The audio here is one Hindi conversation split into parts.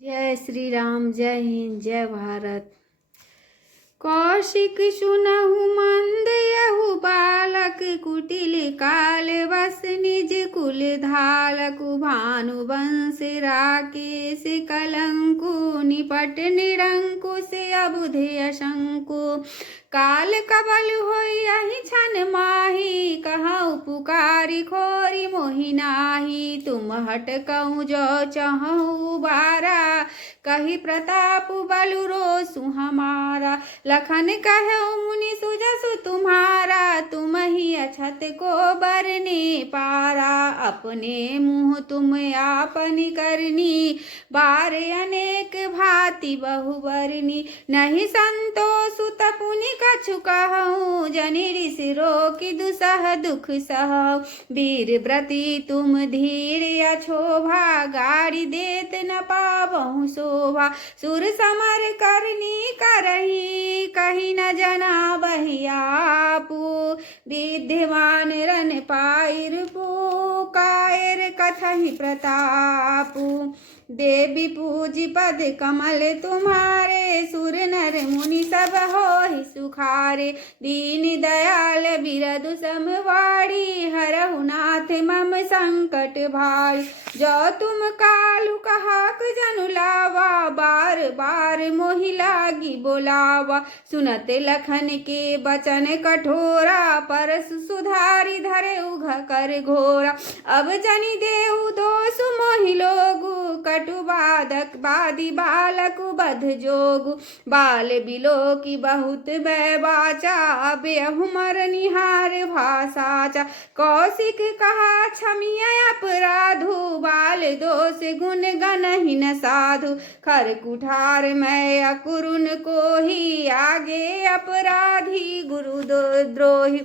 जय श्री राम, जय हिंद, जय भारत। कौशिक सुनहु मंद यहु बालक, कुटिल काल बस निज कुल धालकु। भानु वंश राकेश कलंकु, निपट निरंकुश अबुध असंकु। काल कबल होई यही छन माही, कहूँ पुकारी खोरी मोहि नाही। तुम हट कहूँ जो चहु बारा, कही प्रताप बलु रोसु हमारा। लखन कहे मुनि सुजसु तुम्हारा, तुम ही अछत को बरने पारा। अपने मुँह तुम आपन करनी, बार अनेक भांति बहुबरनी। नहीं संतोष तपुनि कछु कहूँ, जनि ऋष रोकि दुसह दुख सहु। वीर व्रती तुम धीर अछोभा, गाड़ी देत न पावहु शोभा। सुर समर करनी करही, कही न जना बहियापू। विद्यमान रन पाइरपू, कायर कथहि प्रतापू। देवी पूजी पद कमल तुम्हारे, सुर नर मुनि सब होहि सुखारे। दीन दयाल बिरदु समवाड़ी, हरहु नाथ मम संकट भाई। जो तुम कालु कहाक जनु लावा, बार बार मोहि लागी बोलावा। सुनत लखन के बचन कठोरा, परस सुधारी धरे उघ कर घोरा। अब जनि देहु दोष मोहि लोगु, कटु बाधक बादी बालक बध जोगु। बाल बिलो की बहुत बाचा, अब यहु मर निहार भाषाचा। कौशिक कहा क्षमिया अपराधु, बाल दोष गुण गनहि न साधु। खर कुठार मैं अकुरुन को ही, आगे अपराधी गुरु द्रोही।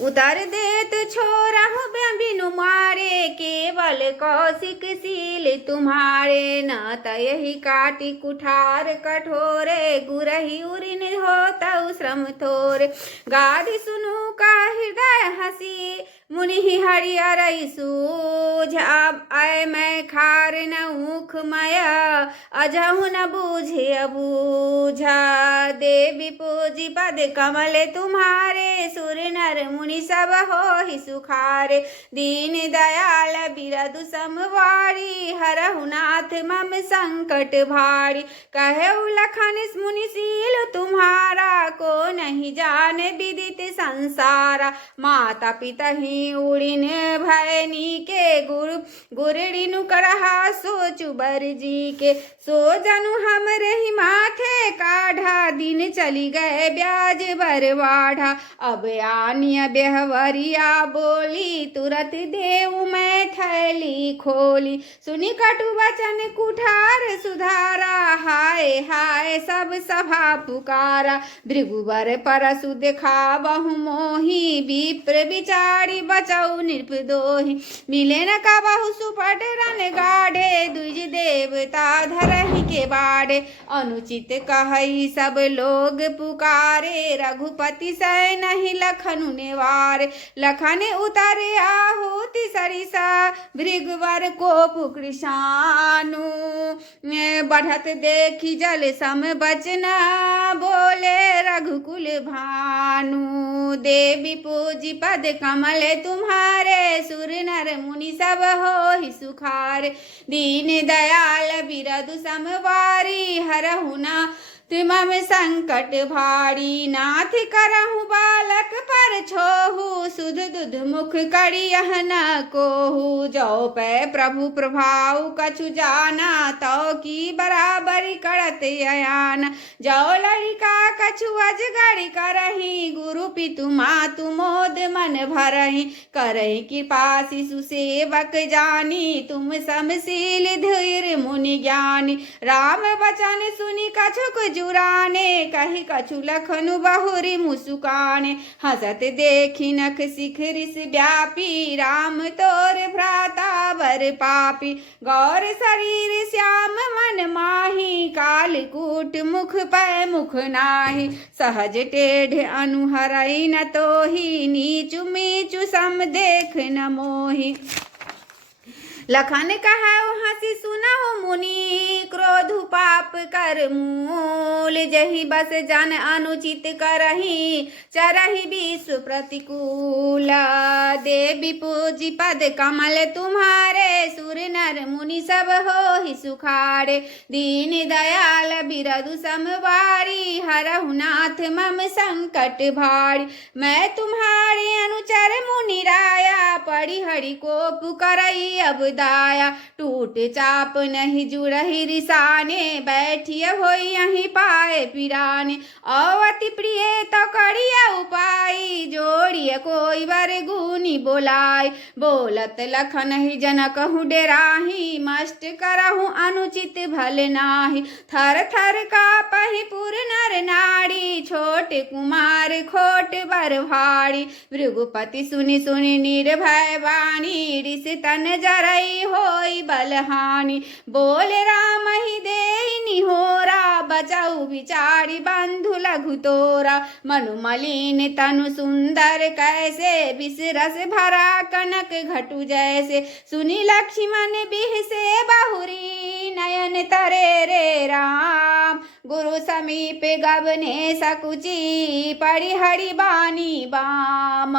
उतर देत छोरहु बिनु मारे, केवल कौशिक सील तुम्हारे। न तयहि काटी कुठार कठोरे, गुरहि उरिन होतउ श्रम थोरे। गादि सुनु का हृदय हसी, मुनि हरिहरइ सूझ। अब आय मैं खार न ऊख मया, अजहु न बूझे अबूझा। देवी पूजी पद कमल तुम्हारे, सुर नर मुनि सब होहि सुखारे। दीन दयाल बिरदु समवारी, हरहु नाथ मम संकट भारी। कहु लखन मुनि शील तुम्हारा, को नहीं जाने विदित संसारा। माता पिता ही उड़िन भयनी के, गुरड़िनु करहा सोचु बर जी के। सो जनु हमरे ही माथे काढ़ा, दिन चली गए ब्याज बरवाढ़ा। अब आनिया बेहवरिया बोली, तुरत देऊ मैं थैली खोली। सुनी कटु वचन कुठार सुधारा, हाय हाय सब सभा पुकारा। भृगुवर परसु दिखावहु मोहि, विप्र विचारी बचऊ नृपदोहि। मिले न कबहु सुपट रन गाढ़े, द्विज देवता धरहि के बाड़े। अनुचित कहई सब लोग पुकारे, रघुपति सै नहीं लखनु नेवारे। लखन उतरे आहुति सरिसा, भृगुवर कोप कृशानु। बढ़त देखी जल सम बचना, बोले रघुकुल भानु। देवी पूजी पद कमल तुम्हारे, सुर नर मुनि सब होहि सुखारे। दीन दयाल बिरदु समवारी, हरहु नाथ मम संकट भारी। नाथ करहु बालक पर छोहु, सुध दुध मुख करियह न कोहु। जो पै प्रभु प्रभाव कछु जाना, तो की बराबरी करत अयाना। जो लड़िका कछु अजगड़ करही, गुरु पितु मातु मोद मन भरही। करही कृपा शिशु सेवक जानी, तुम समशील धीर मुनि ज्ञानी। राम बचन सुनि कछुक जुराने, कही कछु लखनु बहुरी मुसुकाने। हसत देखी नख शिखरिस व्यापी, राम तोर भ्राता बर पापी। गौर शरीर श्याम मन माही, कालकूट मुख पै मुख नाही। सहज टेढ़ अनुहरई न तोही, नीचु मीचु सम देख न मोही। लखन कहु हंसी सुनहु मुनि, पाप कर मूल, जही बस जन अनुचित करही चरही विश्व प्रतिकूल। देवी पूजी पद कमल तुम्हारे, सुर नर मुनि सब हो ही सुखारे। दीन दयाल बिरदु समवारी, हरहु नाथ मम संकट भारी। मैं तुम्हारे अनुचर मुनि राया, पड़ी हरि को पुकरई अब दाया। टूट चाप नहीं जुड़ही रिसाने, बैठिय होई यहीं पाए पिराने। अवति प्रिय तो करिया उपाय, जोड़िय कोई बर गुनी बोलाई। बोलत लखन ही जनकहु डेराही, मस्त करहु अनुचित भल नाही। थर थर कापहि पुर नर नारी, छोटे कुमार खोट बर भारी। भृगुपति सुनि सुनि निर्भय वाणी, रिस तन जरई होई बलहानि। बोल राम ही देहि निहोरा, बचाऊ बिचारी बंधु लघु तोरा। मनु मलिन तनु सुंदर कैसे, विष रस भरा कनक घटु जैसे। सुनि लक्ष्मण बिहसे बहुरी, नयन तरे रे राम। गुरु समीप गबने सकुची, पड़ी हरि बानी बाम।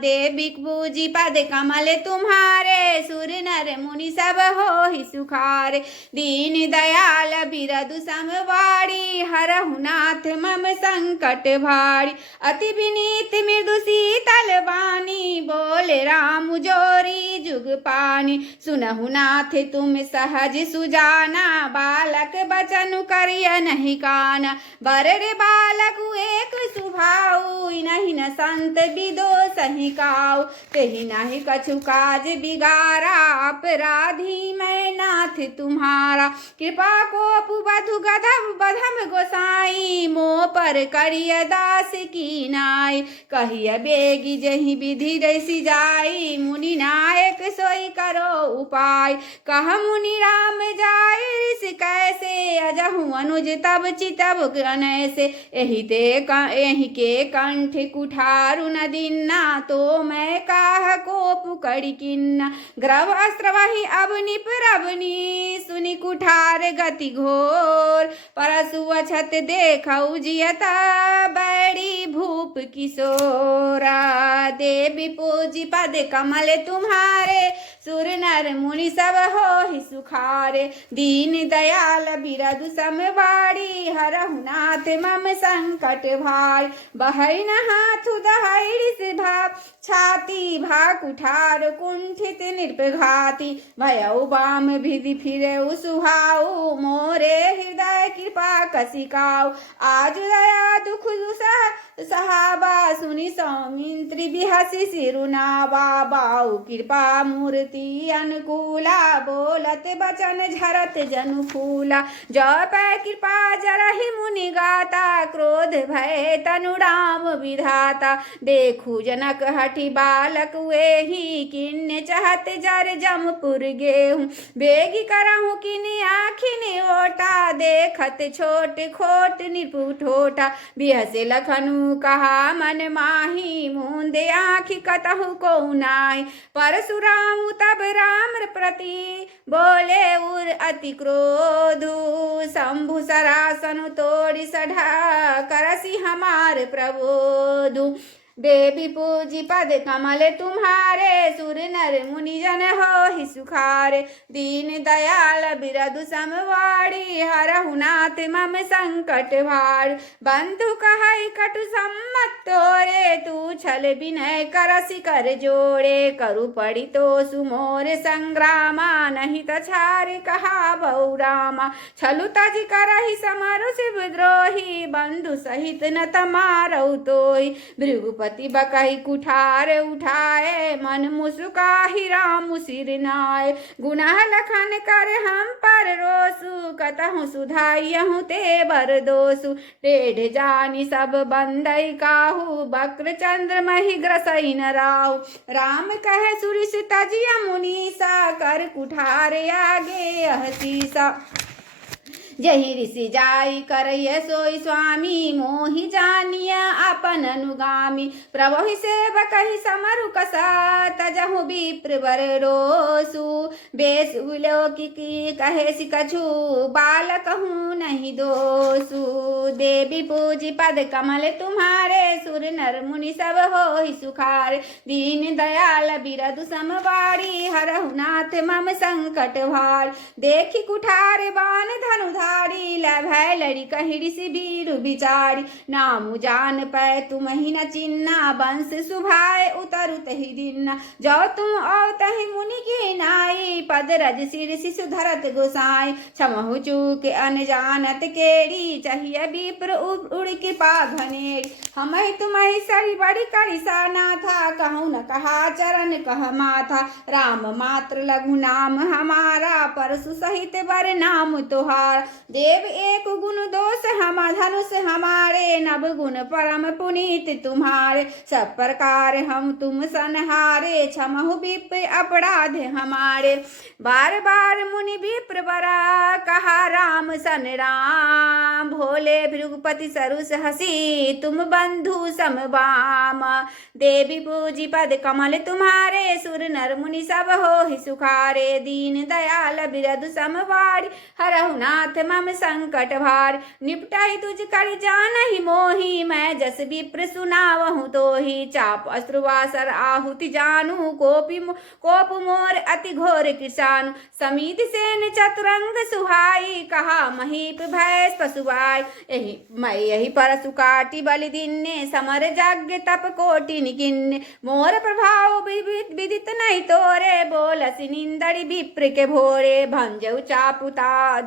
देवी पूजी पद कमल तुम्हारे, सुर नर मुनि सब हो ही सुखारे। दीन दयाल बिरदु समवारी, हरहु नाथ मम संकट भारी। अति विनीत मृदु शीतल बानी, बोले राम जोरी जुग पानी। सुनहु नाथ तुम सहज सुजाना, बालक बचन करिय नहीं काना। बररे बालक एक सुभाऊ, नहीं न संत विदो सही काऊ। तेहि नहीं कछु काज बिगारा, अपराधी मैं नाथ तुम्हारा। कृपा को बधु गधम बधम गोसाई, मोह पर करिय दास की नाई। कहिय बेगी जही विधि जैसी जाई, मुनि नायक सोई करो उपाय। कह मुनि राम जाय ऋषि कैसे, अजहु अनुज तब चितब गणैसे। एहि के कंठ कुठारु न दिन्ना, तो मैं काह को पुकड़ी किन्ना। ग्रव अस्त्र वही अब निपरबनी, सुनि कुठार गति घोर। परसु अछत देखऊ जियता, बड़ी भूप किशोरा। देवी पूजी पद कमल तुम्हारे, सुर नर मुनि सब हो ही सुखारे। दीन दयाल बिरदु समवारी, हरहु नाथ मम संकट भारी। बहै न हाथु दहै ऋष भाव, छाती भा कुठार कुंठित नृपघाती। भयउ बाम विधि फिरउ सुहाऊ, मोरे हृदय कृपा कसिकाऊ। आज दया दुख दुसह सहाबा, सुनि सौमित्री बिहसी सिरुनावा। बाऊ कृपा मूर्ति अनुकूला, बोलत बचन झरत जनु फूला। जय पै कृपा जरहि मुनि गाता, क्रोध भय तनु राम विधाता। देखू जनक हठि बालक वेही, किन्ने चहत जर जमपुर गेहूँ। बेगी करहूँ किन्ने आखिने ओटा, देखत छोट खोट निपु ठोटा। बिहसे लखनु कहा मन माही, मूंदे आँखि कतहु को नाई। परशुराम तब राम प्रति, बोले उर अति क्रोधु। शंभु सरासन तोड़ि सढ़ा, करसी हमार प्रबोधु। देवी पूजी पद कमल तुम्हारे, सुर नर मुनि जन हो ही सुखारे। दीन दयाल बिरदु समवारी, हरहु नाथ मम संकट भारी। बंधु कहै कटु सम्मत तोरे, तू छल विनय करसि कर जोड़े। करु पड़ी तो सुमोर संग्रामा, नहीं त छारि कहा बहु रामा। छलु तज करहि समरु शिव द्रोही, बंधु सहित न तमारउ तोई। भृगुपति बकहि कुठार उठाए, मन मुसुकाहि राम सिर नाय। गुनाह लखन कर हम पर रोसु, कतहु सुधाइयहु ते बर दोसु। टेढ़ जानि सब बंदई काहू, बक्र चंद्र महि ग्रसई न राहु। राम कहे सुरिस तजिय मुनीसा, कर कुठार आगे अहसीसा। जही ऋषि जाई करय सोई स्वामी मोहि जानिया अपन अनुगामी प्रभु ही सेवक ही समरु कसा तजहु विप्र वर रोसु बेस उलौकिकी कहे सि कछु बालक हूँ नहीं दोसु देवी पूजी पद कमल तुम्हारे सुर नर मुनि सब हो सुखार दीन दयाल बिरदु समवारी हरहु नाथ मम संकट भार देखी कुठार बान धनुधारी लभय लड़ी कही ऋषि बीरु बिचारी नामु जान पै तुम ही न चिन्ना बंश सुभाए उतरु तहि दिन्ना जो तुम औ तहि मुनि की नाई पद रज सिर शिशु धरत गोसाई क्षमहु चूक अनजानत केरी चाहिए विप्र उड़ कृपा घनेरी हमहि तुम्हि सरी बड़ी करिसा नाथा कहूँ न कहा चरण कह माथा राम मात्र लघु नाम हमारा परसु सहित बर नाम तुहार देव एक गुण दोष हम धनुष हमारे नव गुण परम पुनीत तुम्हारे सब प्रकार हम तुम संहारे क्षमहु विप्र अपराध हमारे बार बार मुनि विप्र बरा कहा राम सन राम भोले भृगुपति सरुस हसी तुम बंधु समबाम देवी पूजी पद कमल तुम्हारे सुर नर मुनि सब हो सुखारे दीन दयाल बिरदु समवारी हरहु नाथ मम संकट भार निपटाई तुझ कर जान ही मोही मैं जस विप्र सुनावहु तो ही चाप अश्रुवासर आहुति जानू कोप मोर अति घोर किसानु समीत सेन चतुरंग सुहाई कहा महीप भैंस पशुभाई यही परसु काटी बलि दिन्ने समर यज्ञ तप कोटि निकिन्ने मोर प्रभाव विदित नहीं तोरे बोलसि निंदड़ी विप्र के भोरे भंजऊ चापुता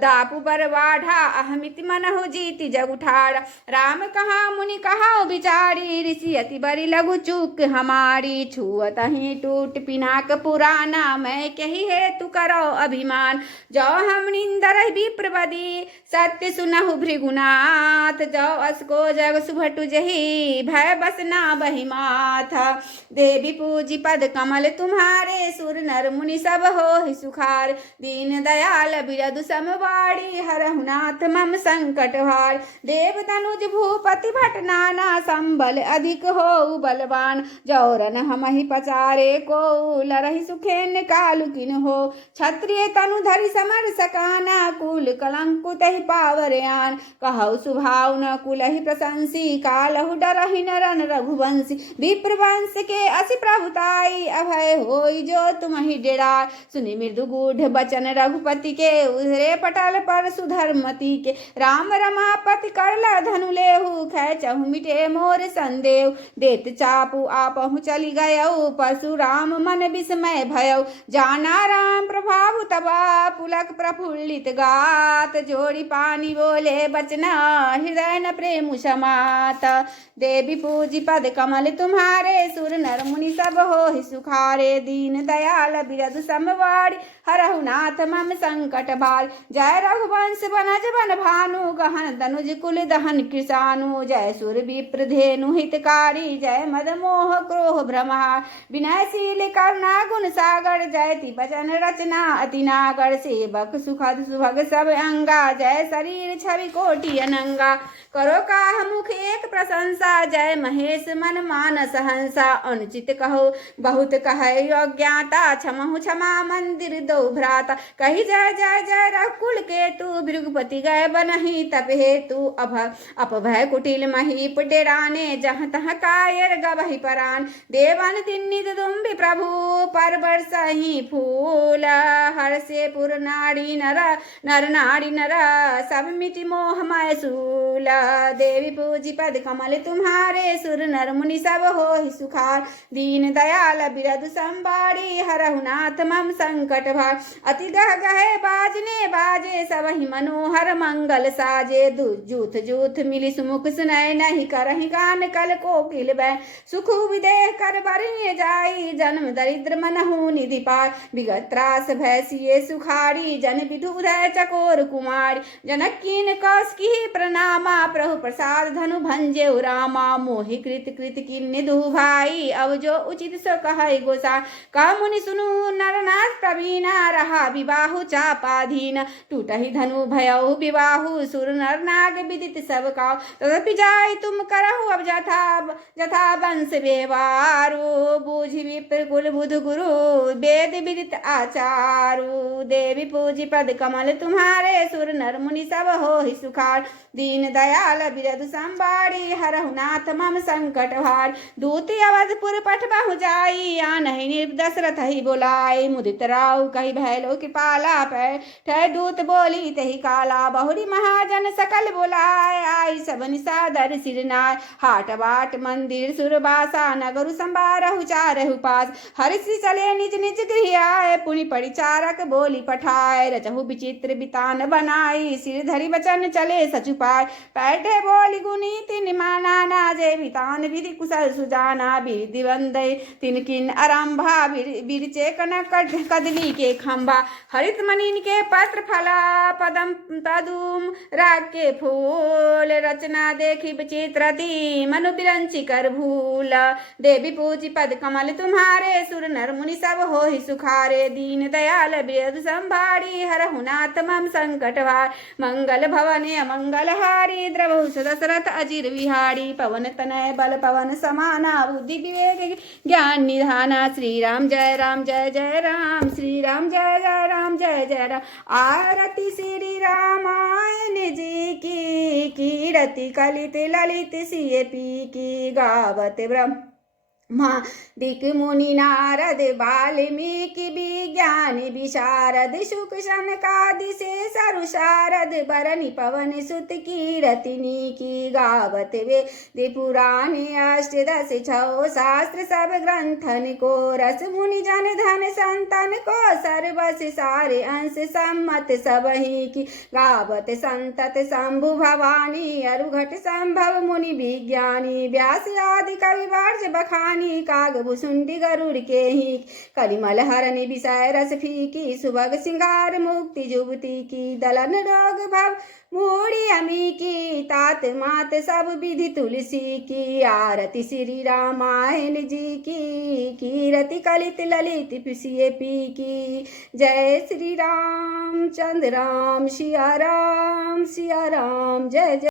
दापु बरवाढ़ा अहमिति मनहु जीति जग उठाड़ा राम कहा मुनि कहा बिचारी ऋषि अति बड़ी लघु चूक हमारी छुअत ही टूट पिनाक पुराना मैं कही हेतु करो अभिमान जो हम निंदर विप्रवदी सत्य सुनहु भृगुनाथ जो असको जग सुभटु जही भय बसना बहि माथा देवी पूजी पद कमल तुम्हारे सुर नर मुनि सब हो सुखार दीन दयाल बिरदु समवाड़ी हरहु नाथ मम संकट भार देव तनुज भूपति भट नाना संबल अधिक हो बलवान जौरन हमहि पचारे को लरहि सुखेन कालुकिन हो क्षत्रिय तनु धरि समर सकाना कुल कलंकु तहि पावरयान कहु सुभाव न कुलहि प्रशंसी कालहु डरहि नरन रघुवंशी विप्र वंश के असि प्रभुताई अभय होई जो तुम्हि डेरा सुनि मृदु गूढ़ बचन रघुपति के उधरे पटल पर सुधर्मति के राम रमापति करला धनु लेहु खेचहु मिटे मोर संदेव देत चापू आपहु चली गयऊ परशुराम मन विस्मय भयऊ जाना राम प्रभाव तबा पुलक प्रफुल्लित गात जोड़ी पानी बोले बचना हृदय न प्रेम समात देवी पूजी पद कमल तुम्हारे सुर नर मुनि सब हो सुखारे दीन दयाल बिरदु समवारी हरहु नाथ मम संकट भार जय रघुवंश बनज बन भानु गहन तनुज कुल दहन कृषानु जय सुर विप्र धेनु हितकारी जय मद मोह क्रोह भ्रमहार विनयशील करुणा गुण सागर जयति बचन रचना अति नागर सेवक सुखद सुभग सब अंगा जय शरीर छवि कोटि अनंगा करो काह मुख एक प्रशंसा जय महेश मन मानस हंसा अनुचित कहो बहुत कहे अज्ञाता क्षमहु क्षमा मंदिर दो भ्राता कही जय जय जय रघुकुल के तू भृगुपति गए बनहि तप हेतु अपभय कुटिल महीप डेराने जहाँ तहाँ कायर गवहि परान देवन तिन्नि दुदुम्बि प्रभु परवर सही फूल हर से पुर नारी नर नारी नर सब मिटि मोहमय सूल देवी पूजी पद कमल तुम्हारे सुर नर मुनि सब हो सुखार दीन दयाल बिरदु संबारी हरहु नाथ मम संकट भार अति गह गहे बाजने बाजे सब ही मनोहर मंगल साजे जूथ जूथ मिली सुमुख सुनय नहीं करहि गान कल कोकिल बै सुख विदेह कर बरने जाई जन्म दरिद्र मनहु निधि पार विगत त्रास भैसिये सुखारी जन विधु उदय चकोर कुमार जनक कीन कौशिकी प्रणामा प्रभु प्रसाद धनु भंजे रामा मोहि कृत कृत किन निधु भाई अब जो उचित सो कहे गोसा का मुनि सुनु नरनाथ प्रवीणा रहा विबाहु चापाधीन टूटहि धनु भयउ विबाहु सुर नर नाग विदित सब काउ तदपि जाय तुम करहु अब जथा वंश व्यवहारो बूझि विप्र कुल बुध गुरु वेद विदित आचारु देवी पूजी पद कमल तुम्हारे सुर नर मुनि सब हो ही सुखार दीन दयाल बिरधु संबाड़ी हरहु नाथ मम संकट भार दूती अवधपुर पठ बहु जाई आनहि निर्भ दशरथ ही बोलाई मुदित राउ कही भैलो कृपाला ठय दूत बोली तही काला बहुरी महाजन सकल बोलाय आई सब निसादर सिरनाय हाट बाट मंदिर सुरबासा नगरु संबारहु चारहु पास हरिषि चले निज निज गृह आए पुनि परिचारक बोली पठाए रचहु विचित्र बितान बनाई सिर धरि वचन चले सचुपाय पैठे बोली गुनीति निमाना नाजे बितान विधि कुशल सुजाना विधि वंदे तिनकिन आरंभा बिरचे कनक कदली के खंभा हरित मनीन के पत्र फला पदम तदुम राग के फूल रचना देखी विचित्रति मनु बिरंची कर भूल देवी पूजी पद कमल तुम्हारे सुर नर मुनि सब हो ही सुखारे दीन दयाल बेद संभारी हरहु नाथ मम संकट भार मंगल भवने अमंगल हारी द्रवहु दशरथ अजिर विहारी पवन तनय बल पवन समाना बुद्धि विवेक ज्ञान निधाना श्री राम जय राम श्री राम जय राम जय राम आरती श्री रामायण जी की कीरति कलित ललित सिय पी की गावत ब्रह्म दिक मुनि नारद वाल्मीकि विज्ञानी विशारद शुक शनकादि से सरु शारद बरनि पवन सुत कीरतिनी की गावत वे दि पुराण अष्टदश छौ शास्त्र सब ग्रंथन को रस मुनि जन धन संतन को सर्वस सारे अंश सम्मत सबही की गावत संतत शंभु भवानी अरुघट संभव मुनि विज्ञानी व्यास आदि कवि वर्ज बखानी काग भुसुंडी गरुड़ के ही कलिमल हरनि विषय रस फीकी सुभग सिंगार मुक्ति जुबती की दलन रोग भव मूढ़ी अमी की तात मात सब विधि तुलसी की आरती श्री रामायण जी की कीरति कलित ललित पिसिए पी की जय श्री राम चंद्र राम सिया राम जय जय।